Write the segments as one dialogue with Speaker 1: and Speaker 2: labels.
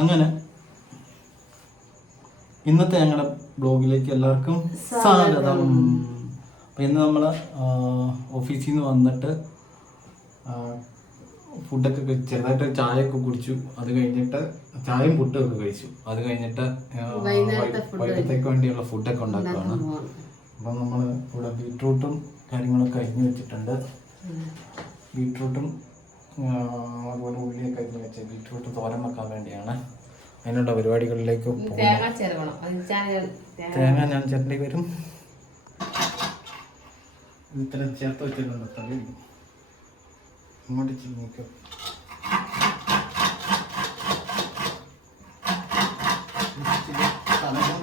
Speaker 1: അങ്ങനെ ഇന്നത്തെ ഞങ്ങളുടെ ബ്ലോഗിലേക്ക് എല്ലാവർക്കും സ്വാഗതം. അപ്പം ഇന്ന് നമ്മൾ ഓഫീസിൽ നിന്ന് വന്നിട്ട് ഫുഡൊക്കെ ചെറുതായിട്ട് ചായയൊക്കെ കുടിച്ചു. അത് കഴിഞ്ഞിട്ട് ചായയും പുട്ടൊക്കെ കഴിച്ചു. അത് കഴിഞ്ഞിട്ട് വൈകിട്ടത്തേക്ക് വേണ്ടിയുള്ള ഫുഡൊക്കെ ഉണ്ടാക്കുകയാണ് അപ്പം നമ്മൾ ഇവിടെ ബീട്രൂട്ടും കാര്യങ്ങളൊക്കെ അരിഞ്ഞു വെച്ചിട്ടുണ്ട്. ബീട്രൂട്ടും അതുപോലെ ഉള്ളിയൊക്കെ അരിഞ്ഞു വെച്ച് ബീറ്റ്റൂട്ട് തോരൻ വെക്കാൻ വേണ്ടിയാണ്. അതിനുള്ള പരിപാടികളിലേക്ക്
Speaker 2: തേങ്ങ
Speaker 1: ഞാൻ ചേട്ടന്റെ വരും. ഇത്ര ചേർത്ത് വെച്ചിട്ടുണ്ട് തലയിൽ ഇങ്ങോട്ട് ചിരിക്കും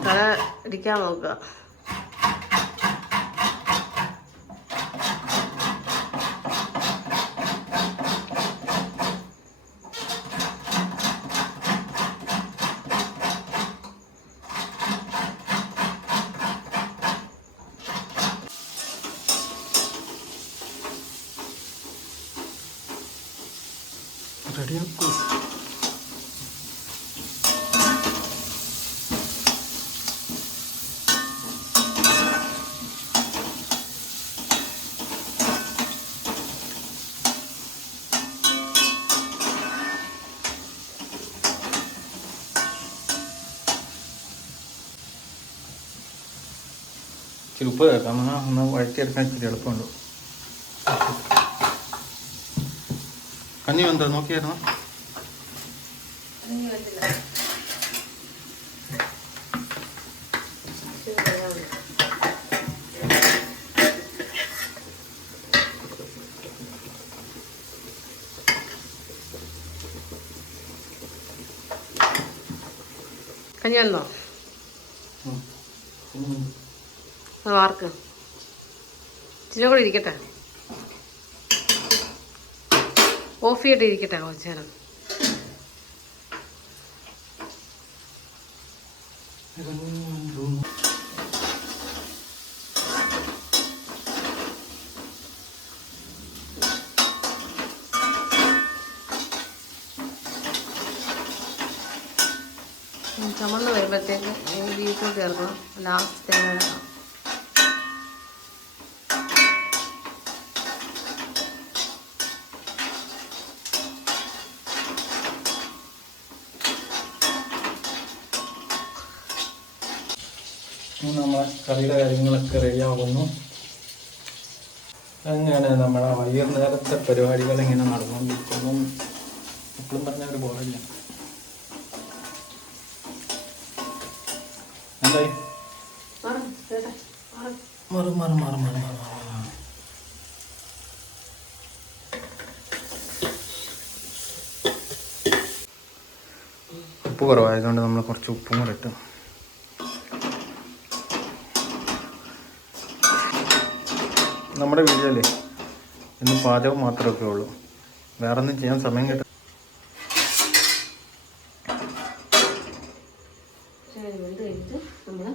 Speaker 2: തല ഇരിക്കാൻ നോക്കുക.
Speaker 1: ഇച്ചിരി ഉപ്പ് ചേർക്കാം. എന്നാൽ ഒന്ന് വഴറ്റിയെടുക്കാൻ ഇച്ചിരി എളുപ്പമുണ്ട്. കഞ്ഞി വന്നത് നോക്കിയായിരുന്നു?
Speaker 2: കഞ്ഞി വന്നോ? വാർക്ക്. ഇച്ചിരി കൂടെ ഇരിക്കട്ടെ. ഓഫ് ചെയ്തിരിക്കട്ടെ കുറച്ച് നേരം ചുമന്ന് വരുമ്പോഴത്തേക്ക് ബീറ്റ്റൂട്ട് ചേർക്കണം ലാസ്റ്റ് തേങ്ങ
Speaker 1: നമ്മളെ കറിയുടെ കാര്യങ്ങളൊക്കെ റെഡിയാകുന്നു അങ്ങനെ നമ്മളെ വൈകുന്നേരത്തെ പരിപാടികൾ ഇങ്ങനെ നടന്നുകൊണ്ടിരിക്കുന്നു. ഇപ്പോഴും പറഞ്ഞ ഒരു ബോറല്ല എന്തായി?
Speaker 2: മാറും മാറും
Speaker 1: മാറും മാറും മാറും. ഉപ്പ് കുറവായതുകൊണ്ട് നമ്മൾ കുറച്ച് ഉപ്പും കൂടെ ഇട്ടു. നമ്മുടെ വീഡിയോയിലേ ഇന്ന് പാചകം മാത്രമൊക്കെ ഉള്ളൂ. വേറെ ഒന്നും ചെയ്യാൻ സമയം കിട്ടും
Speaker 2: നമ്മൾ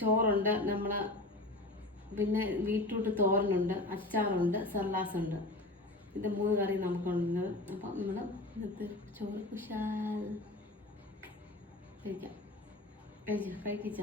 Speaker 2: ചോറുണ്ട് നമ്മൾ പിന്നെ ബീറ്റ്റൂട്ട് തോരനുണ്ട് അച്ചാറുണ്ട് സർലാസുണ്ട് ഇത് മൂന്ന് കറി നമുക്കുണ്ട്. അപ്പം നമ്മൾ ഇന്നത്തെ ചോറ് കുശാൽ. 还有一个还有一一